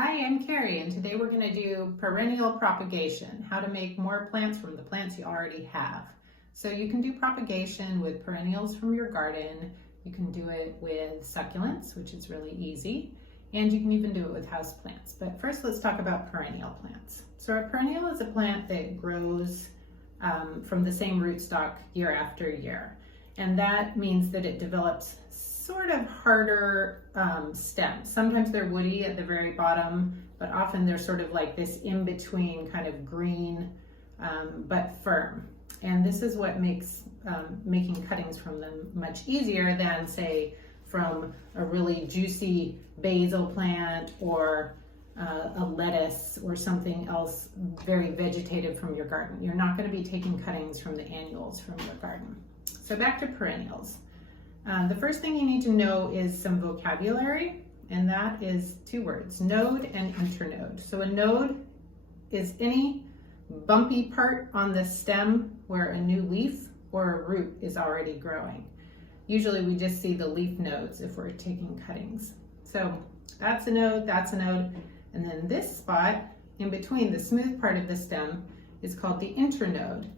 Hi, I'm Carey, and today we're going to do perennial propagation, how to make more plants from the plants you already have. So you can do propagation with perennials from your garden, you can do it with succulents, which is really easy, and you can even do it with houseplants. But first let's talk about perennial plants. So a perennial is a plant that grows from the same rootstock year after year, and that means that it develops sort of harder stems. Sometimes they're woody at the very bottom, but often they're sort of like this in-between kind of green, but firm. And this is what makes making cuttings from them much easier than, say, from a really juicy basil plant or a lettuce or something else very vegetative from your garden. You're not going to be taking cuttings from the annuals from your garden. So back to perennials. The first thing you need to know is some vocabulary, and that is two words, node and internode. So a node is any bumpy part on the stem where a new leaf or a root is already growing. Usually we just see the leaf nodes if we're taking cuttings. So that's a node, and then this spot in between the smooth part of the stem is called the internode.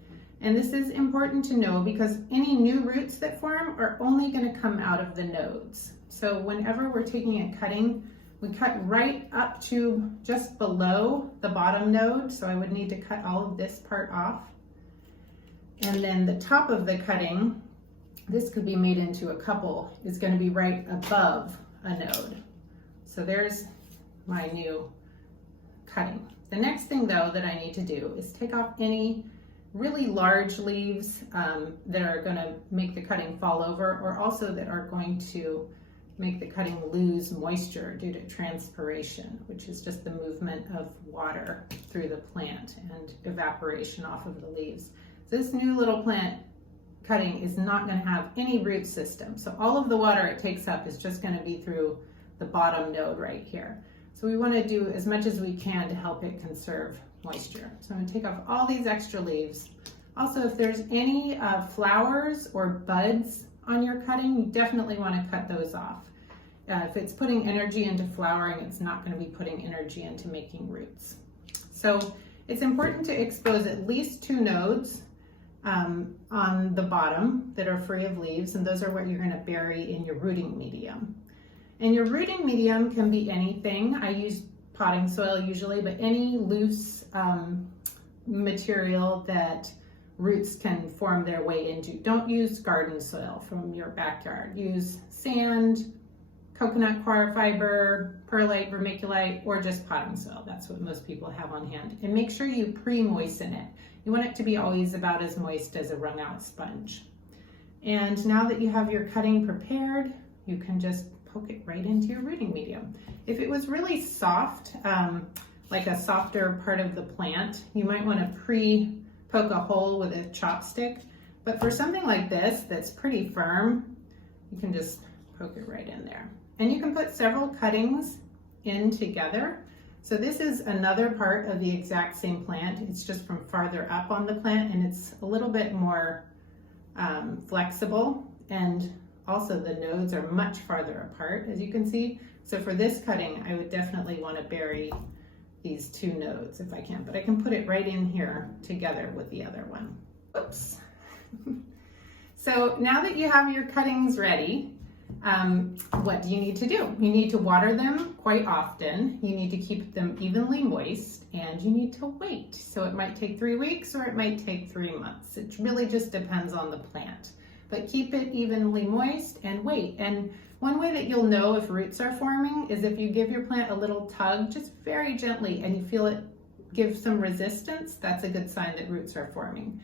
And this is important to know because any new roots that form are only going to come out of the nodes. So whenever we're taking a cutting, we cut right up to just below the bottom node. So I would need to cut all of this part off. And then the top of the cutting, this could be made into a couple, is going to be right above a node. So there's my new cutting. The next thing though that I need to do is take off any really large leaves that are going to make the cutting fall over, or also that are going to make the cutting lose moisture due to transpiration, which is just the movement of water through the plant and evaporation off of the leaves. This new little plant cutting is not going to have any root system, so all of the water it takes up is just going to be through the bottom node right here. So we want to do as much as we can to help it conserve moisture. So I'm going to take off all these extra leaves. Also, if there's any flowers or buds on your cutting, you definitely want to cut those off. If it's putting energy into flowering, it's not going to be putting energy into making roots. So it's important to expose at least two nodes on the bottom that are free of leaves, and those are what you're going to bury in your rooting medium. And your rooting medium can be anything. I use potting soil usually, but any loose material that roots can form their way into. Don't use garden soil from your backyard. Use sand, coconut coir fiber, perlite, vermiculite, or just potting soil. That's what most people have on hand. And make sure you pre-moisten it. You want it to be always about as moist as a wrung out sponge. And now that you have your cutting prepared, you can just poke it right into your rooting medium. If it was really soft, like a softer part of the plant, you might want to pre-poke a hole with a chopstick. But for something like this that's pretty firm, you can just poke it right in there. And you can put several cuttings in together. So this is another part of the exact same plant. It's just from farther up on the plant, and it's a little bit more flexible, and also the nodes are much farther apart, as you can see. So for this cutting, I would definitely want to bury these two nodes if I can, but I can put it right in here together with the other one. Whoops. So now that you have your cuttings ready, what do you need to do? You need to water them quite often. You need to keep them evenly moist, and you need to wait. So it might take 3 weeks or it might take 3 months. It really just depends on the plant. But keep it evenly moist and wait. And one way that you'll know if roots are forming is if you give your plant a little tug, just very gently, and you feel it give some resistance, that's a good sign that roots are forming.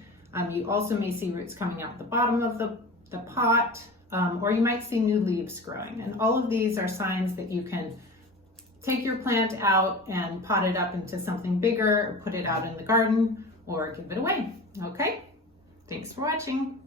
You also may see roots coming out the bottom of the pot, or you might see new leaves growing. And all of these are signs that you can take your plant out and pot it up into something bigger, or put it out in the garden, or give it away. Okay? Thanks for watching.